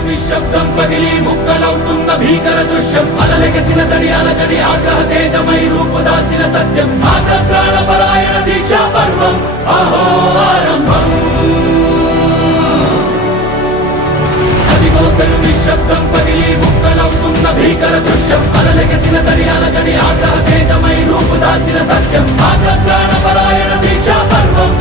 నిశ్శబ్దం పగిలి ముక్కలవుతున్న భీకర దృశ్యం అలలెగసిన తడి అలజడి ఆగ్రహ తేజమై రూపుదాల్చిన సత్యం ఆగ్రహ పరాయణ దీక్షా పర్వం అహో ఆరంభం అదిగో పెను నిశ్శబ్దం పగిలి ముక్కలవుతున్న భీకర దృశ్యం అలలెగసిన తడి అలజడి ఆగ్రహ తేజమై రూపుదాల్చిన సత్యం ఆగ్రహ పరాయణ దీక్షా పర్వం